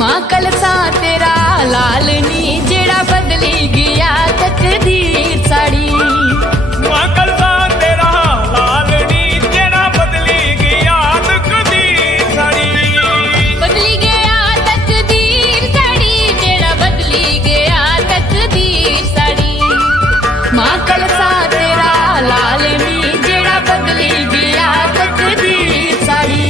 मां कलसा तेरा लाल नी जेड़ा बदली गया तकदीर साड़ी। मां कलसा तेरा लाल नी जेड़ा बदली गया तकदीर साड़ी। बदली गया तकदीर साड़ी जेड़ा बदली गया तकदीर साड़ी। मां कलसा तेरा लाल नी जेड़ा बदली गया तकदीर साड़ी।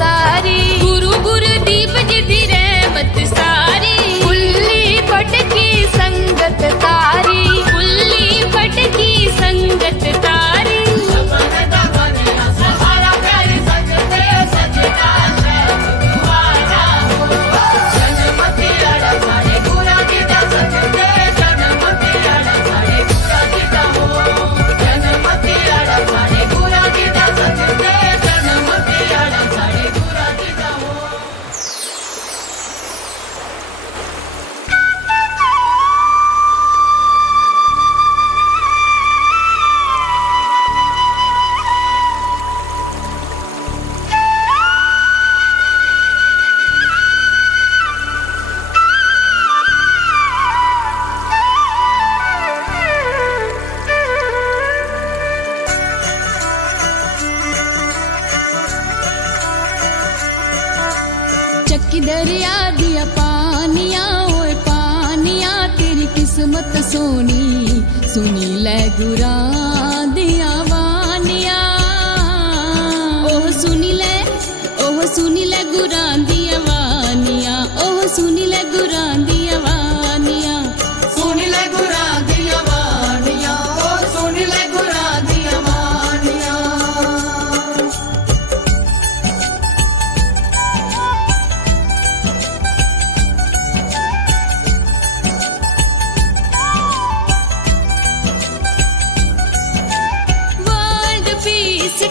सारी गुरु गुरुदीप जी दी रहमत सारी। फुल्ली फटकी संगत तारी फुल्ली फटकी संगत तारी। चक्की दरिया दिया पानिया ओए पानिया तेरी किस्मत सोनी सुनी ले गुरा दिया वानिया। ओह सुनी ले गुरा दिया वानिया ओह सुनी ले गुरा दिया वानिया। सुनी ले गुरा दिया वानिया ओ सुनी ले गुरा दिया वानिया।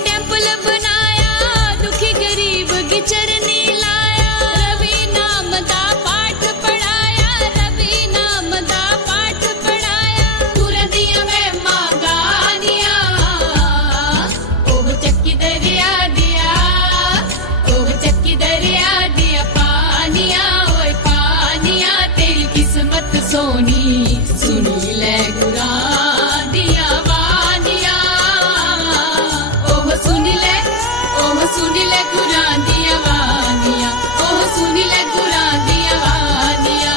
टेंपल बनाया दुखी गरीब की चरनी लाया। रवि नाम दा पाठ पढ़ाया रवि नाम दा पाठ पढ़ाया। पूरा दिया मैं मांगानिया ओह चक्की दरिया दिया ओह चक्की दरिया दिया पानिया ओए पानिया तेरी किस्मत सोनी सुनी ले गुरा दिया वानिया। सुनी ले गुरा दिया वानिया ओह सुनी ले गुरा दिया वानिया।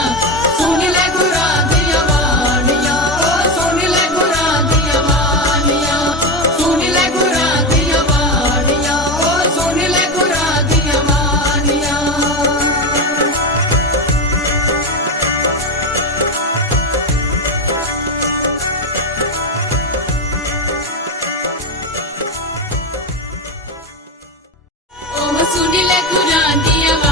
सुनी ले गुरा दिया वानिया ओ सुनी ले गुरा दिया वानिया। सुनी ले गुरा दिया वानिया ओ सुनी ले गुरा दिया वानिया। सुनी ले गुरा दिया